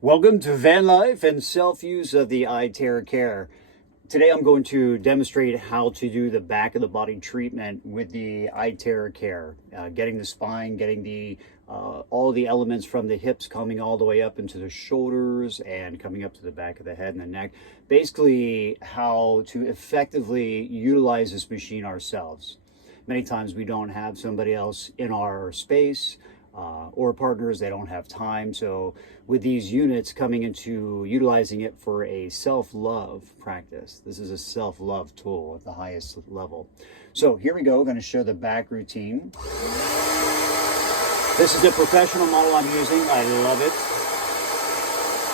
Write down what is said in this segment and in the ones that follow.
Welcome to Van Life and Self-Use of the iTerra Care. Today I'm going to demonstrate how to do the back of the body treatment with the iTerra Care. Getting the spine, getting the all the elements from the hips coming all the way up into the shoulders and coming up to the back of the head and the neck. Basically how to effectively utilize this machine ourselves. Many times we don't have somebody else in our space. Or partners, they don't have time. So with these units coming into utilizing it for a self-love practice, this is a self-love tool at the highest level. So here we go, going to show the back routine. This is a professional model I'm using. I love it.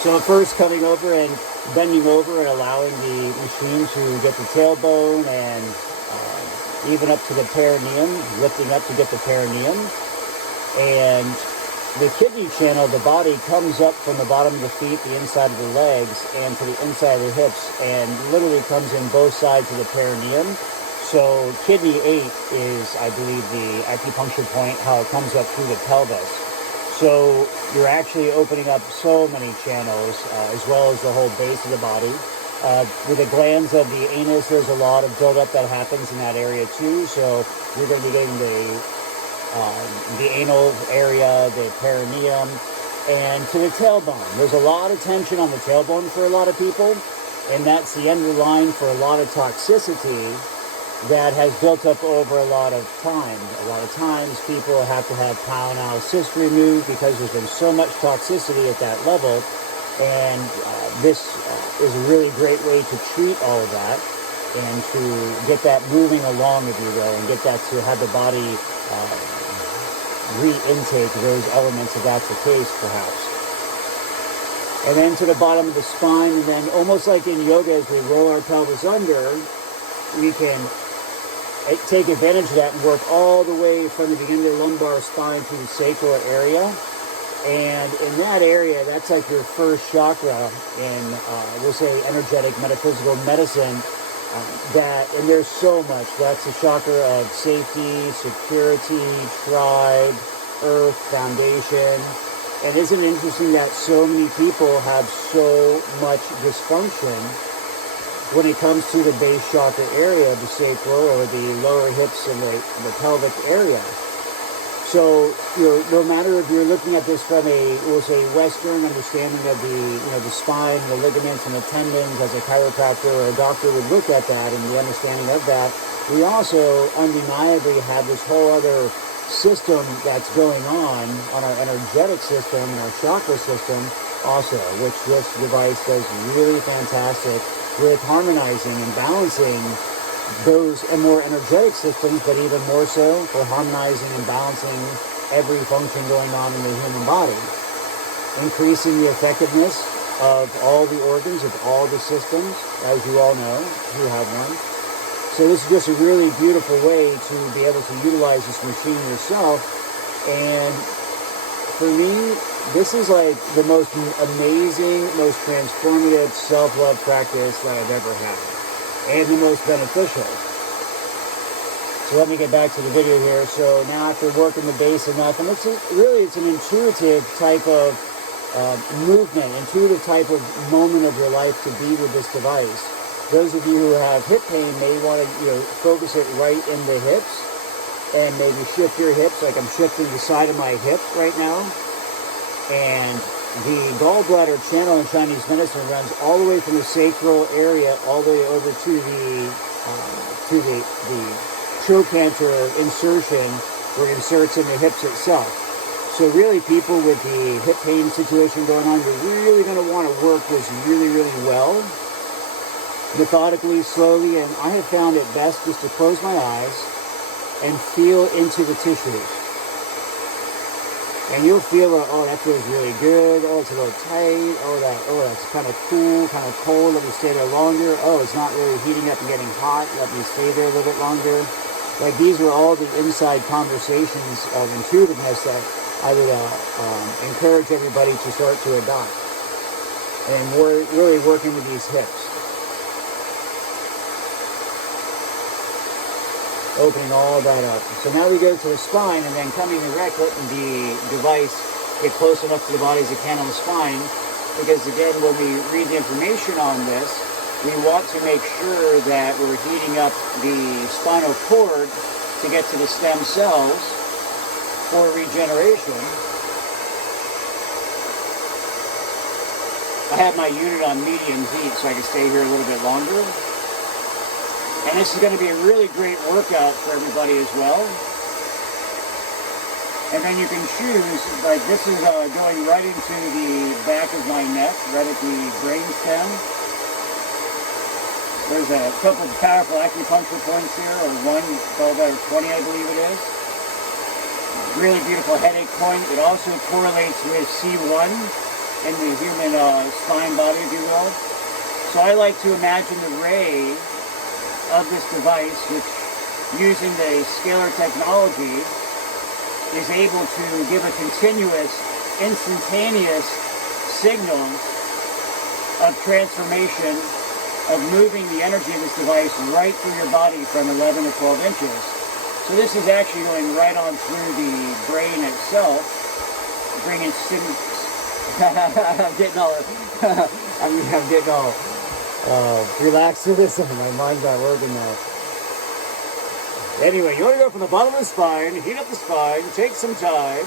So first coming over and bending over and allowing the machine to get the tailbone and even up to the perineum, lifting up to get the perineum. And the kidney channel, the body comes up from the bottom of the feet, the inside of the legs, and to the inside of the hips, and literally comes in both sides of the perineum. So kidney 8 is, I believe, the acupuncture point, how it comes up through the pelvis. So you're actually opening up so many channels, as well as the whole base of the body. With the glands of the anus, there's a lot of buildup that happens in that area too. So you're going to be getting the anal area, the perineum, and to the tailbone. There's a lot of tension on the tailbone for a lot of people, and that's the underline for a lot of toxicity that has built up over a lot of time. A lot of times people have to have pilonal cyst removed because there's been so much toxicity at that level, and this is a really great way to treat all of that and to get that moving along, if you will, and get that to have the body re-intake those elements if that's the case, perhaps. And then to the bottom of the spine, and then almost like in yoga, as we roll our pelvis under, we can take advantage of that and work all the way from the beginning of the lumbar spine to the sacral area. And in that area, that's like your first chakra in, we'll say, energetic metaphysical medicine. And there's so much. That's the chakra of safety, security, tribe, earth, foundation. And isn't it interesting that so many people have so much dysfunction when it comes to the base chakra area, the sacral or the lower hips and the pelvic area? So, no matter if you're looking at this from a, we'll say, Western understanding of the spine, the ligaments, and the tendons, as a chiropractor or a doctor would look at that and the understanding of that, we also undeniably have this whole other system that's going on our energetic system and our chakra system also, which this device does really fantastic with harmonizing and balancing those and more energetic systems, but even more so for harmonizing and balancing every function going on in the human body, increasing the effectiveness of all the organs, of all the systems, as you all know who have one. So this is just a really beautiful way to be able to utilize this machine yourself. And for me, this is like the most amazing, most transformative self-love practice that I've ever had, and the most beneficial. So let me get back to the video here. So now after working the base enough, and it's an intuitive type of movement, intuitive type of moment of your life to be with this device. Those of you who have hip pain may want to focus it right in the hips and maybe shift your hips, like I'm shifting the side of my hip right now. And the gallbladder channel in Chinese medicine runs all the way from the sacral area all the way over to the trochanter insertion, where it inserts in the hips itself. So really, people with the hip pain situation going on, you're really going to want to work this really, really well, methodically, slowly. And I have found it best just to close my eyes and feel into the tissues. And you'll feel, oh, that feels really good. Oh, it's a little tight. Oh, that's kind of cool, kind of cold. Let me stay there longer. Oh, it's not really heating up and getting hot. Let me stay there a little bit longer. Like, these are all the inside conversations of intuitiveness that I would encourage everybody to start to adopt. And we're really working with these hips. Opening all that up. So now we go to the spine, and then coming erect, letting the device get close enough to the body as it can on the spine, because again, when we read the information on this, we want to make sure that we're heating up the spinal cord to get to the stem cells for regeneration. I have my unit on medium heat so I can stay here a little bit longer. And this is going to be a really great workout for everybody as well. And then you can choose, like this is going right into the back of my neck, right at the brain stem. There's a couple of powerful acupuncture points here, or one, about 20 I believe it is. Really beautiful headache point. It also correlates with C1 in the human spine body, if you will. So I like to imagine the ray of this device, which using the scalar technology is able to give a continuous, instantaneous signal of transformation, of moving the energy of this device right through your body from 11 to 12 inches. So this is actually going right on through the brain itself, bringing I'm getting all relaxed to this, and my mind's not working now. Anyway, you want to go from the bottom of the spine, heat up the spine, take some time,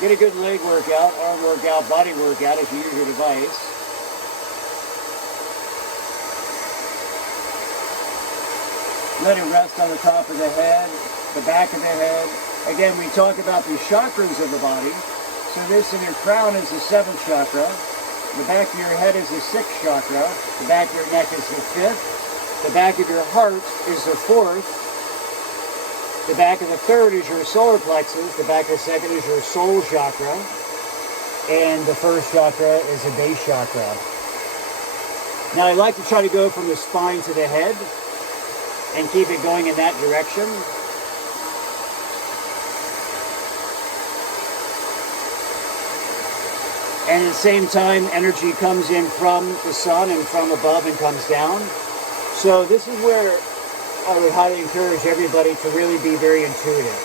get a good leg workout, arm workout, body workout as you use your device. Let it rest on the top of the head, the back of the head. Again, we talk about the chakras of the body. So this in your crown is the 7th chakra. The back of your head is the 6th chakra. The back of your neck is the 5th. The back of your heart is the 4th. The back of the 3rd is your solar plexus. The back of the 2nd is your soul chakra. And the 1st chakra is the base chakra. Now I like to try to go from the spine to the head and keep it going in that direction. And at the same time, energy comes in from the sun and from above and comes down. So this is where I would highly encourage everybody to really be very intuitive.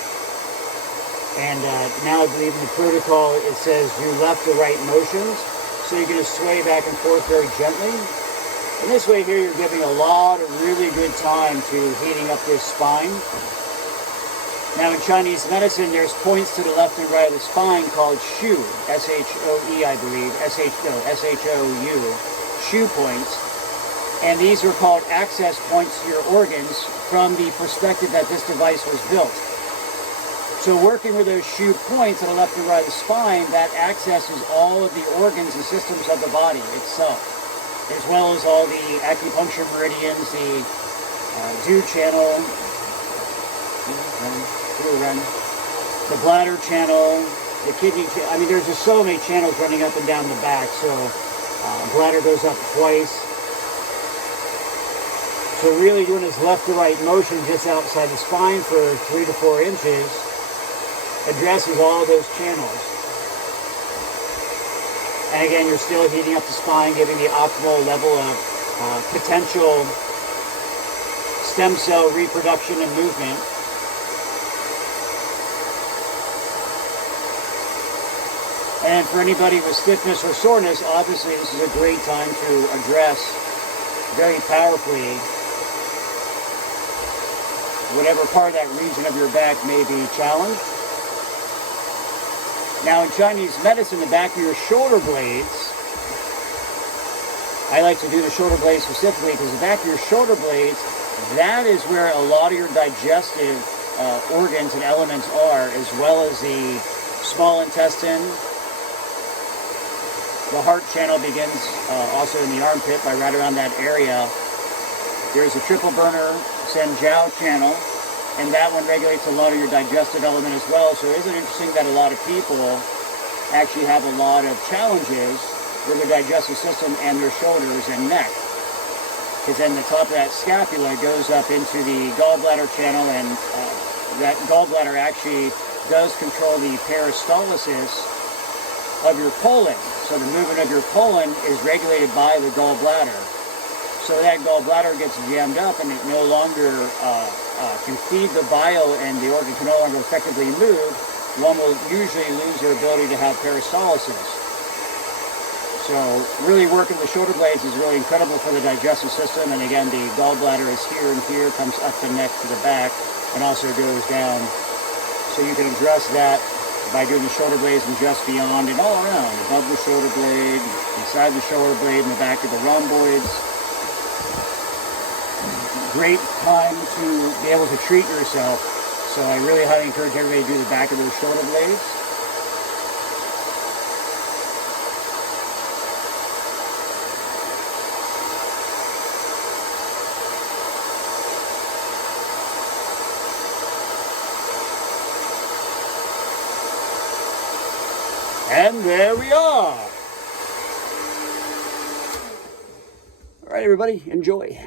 And now I believe in the protocol it says do left to right motions. So you're going to sway back and forth very gently. And this way here you're giving a lot of really good time to heating up this spine. Now in Chinese medicine, there's points to the left and right of the spine called shu, S-H-O-E, I believe, S-H-O-U, shu points. And these are called access points to your organs from the perspective that this device was built. So working with those shu points on the left and right of the spine, that accesses all of the organs and systems of the body itself, as well as all the acupuncture meridians, the dew channel, the bladder channel, the kidney channel. I mean, there's just so many channels running up and down the back. So bladder goes up twice. So really doing this left to right motion just outside the spine for 3 to 4 inches addresses all those channels. And again, you're still heating up the spine, giving the optimal level of potential stem cell reproduction and movement. And for anybody with stiffness or soreness, obviously this is a great time to address very powerfully whatever part of that region of your back may be challenged. Now in Chinese medicine, the back of your shoulder blades, I like to do the shoulder blades specifically because the back of your shoulder blades, that is where a lot of your digestive organs and elements are, as well as the small intestine. The heart channel begins also in the armpit, by right around that area. There's a triple burner Senjiao channel, and that one regulates a lot of your digestive element as well. So isn't it interesting that a lot of people actually have a lot of challenges with their digestive system and their shoulders and neck? Because then the top of that scapula goes up into the gallbladder channel, and that gallbladder actually does control the peristalsis of your colon. So the movement of your colon is regulated by the gallbladder. So that gallbladder gets jammed up and it no longer can feed the bile, and the organ can no longer effectively move. One will usually lose their ability to have peristalsis. So really working the shoulder blades is really incredible for the digestive system. And again, the gallbladder is here and here, comes up the neck to the back, and also goes down. So you can address that by doing the shoulder blades and just beyond and all around, above the shoulder blade, inside the shoulder blade, and the back of the rhomboids. Great time to be able to treat yourself. So I really highly encourage everybody to do the back of those shoulder blades. And there we are. All right, everybody, enjoy.